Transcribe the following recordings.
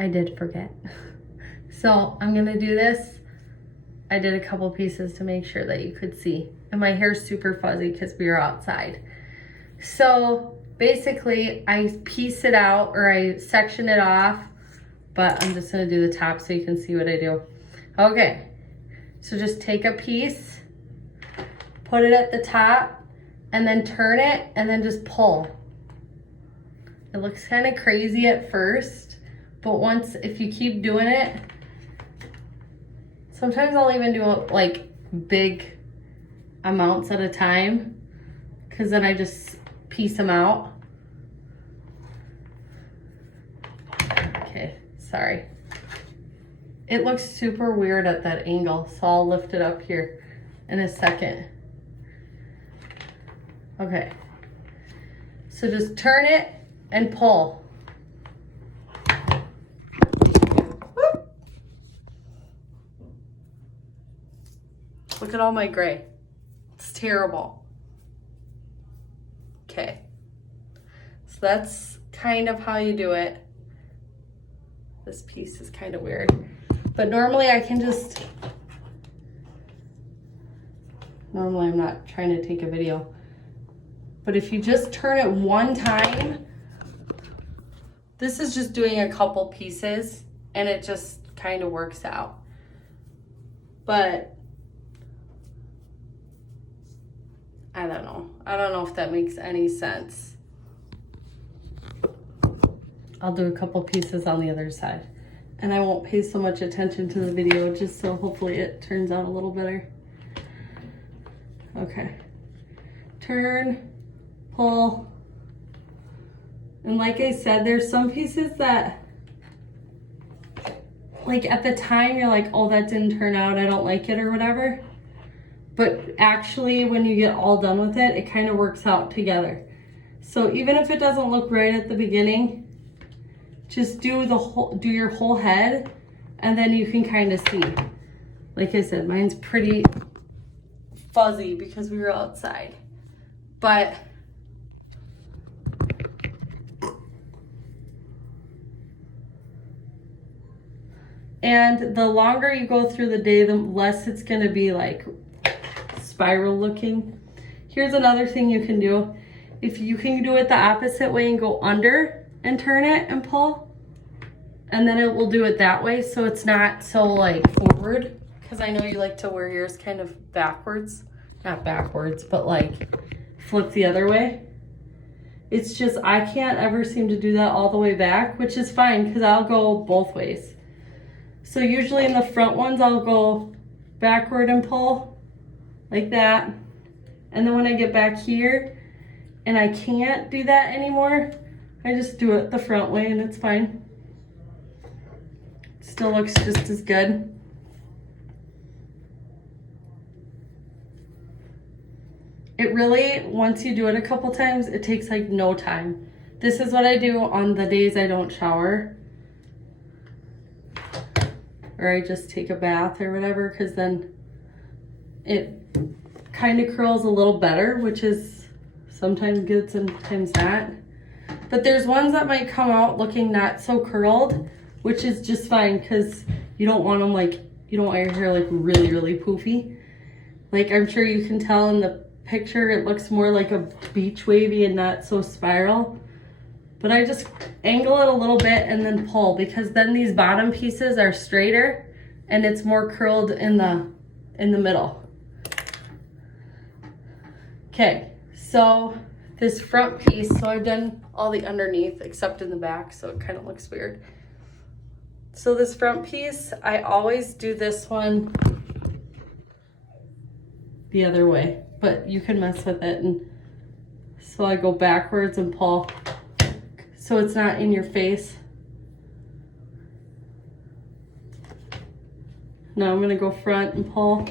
I did forget. So I'm gonna do this. I did a couple pieces to make sure that you could see. And my hair's super fuzzy because we were outside. So basically I piece it out, or I section it off, but I'm just gonna do the top so you can see what I do. Okay, so just take a piece, put it at the top, and then turn it, and then just pull. It looks kind of crazy at first, but once, if you keep doing it, sometimes I'll even do like big amounts at a time, because then I just piece them out. Okay, sorry. It looks super weird at that angle, so I'll lift it up here in a second. Okay, so just turn it and pull. Whoop. Look at all my gray. It's terrible. Okay, so that's kind of how you do it. This piece is kind of weird, but normally I can just, normally I'm not trying to take a video, but if you just turn it one time, this is just doing a couple pieces and it just kind of works out. But I don't know if that makes any sense. I'll do a couple pieces on the other side, and I won't pay so much attention to the video, just so hopefully it turns out a little better. Okay, turn, pull, and like I said, there's some pieces that, like at the time you're like, oh, that didn't turn out, I don't like it or whatever, but actually when you get all done with it, it kind of works out together. So even if it doesn't look right at the beginning, just do your whole head, and then you can kind of see. Like I said, mine's pretty fuzzy because we were outside, but and the longer you go through the day, the less it's going to be like spiral looking. Here's another thing you can do. If you can do it the opposite way and go under and turn it and pull, and then it will do it that way, so it's not so like forward, because I know you like to wear yours kind of backwards, not backwards, but like flip the other way. It's just I can't ever seem to do that all the way back, which is fine because I'll go both ways. So usually in the front ones I'll go backward and pull like that, and then when I get back here and I can't do that anymore, I just do it the front way and it's fine. Still looks just as good. It really, once you do it a couple times, it takes like no time. This is what I do on the days I don't shower, or I just take a bath or whatever, because then it kind of curls a little better, which is sometimes good, sometimes not. But there's ones that might come out looking not so curled, which is just fine, because you don't want them like, you don't want your hair like really, really poofy. Like I'm sure you can tell in the picture, it looks more like a beach wavy and not so spiral. But I just angle it a little bit and then pull, because then these bottom pieces are straighter and it's more curled in the middle. Okay, so this front piece, so I've done all the underneath except in the back, so it kind of looks weird. So this front piece, I always do this one the other way, but you can mess with it. And so I go backwards and pull, so it's not in your face. Now I'm gonna go front and pull.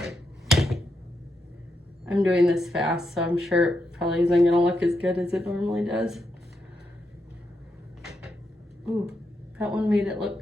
I'm doing this fast, so I'm sure it probably isn't gonna look as good as it normally does. Ooh, that one made it look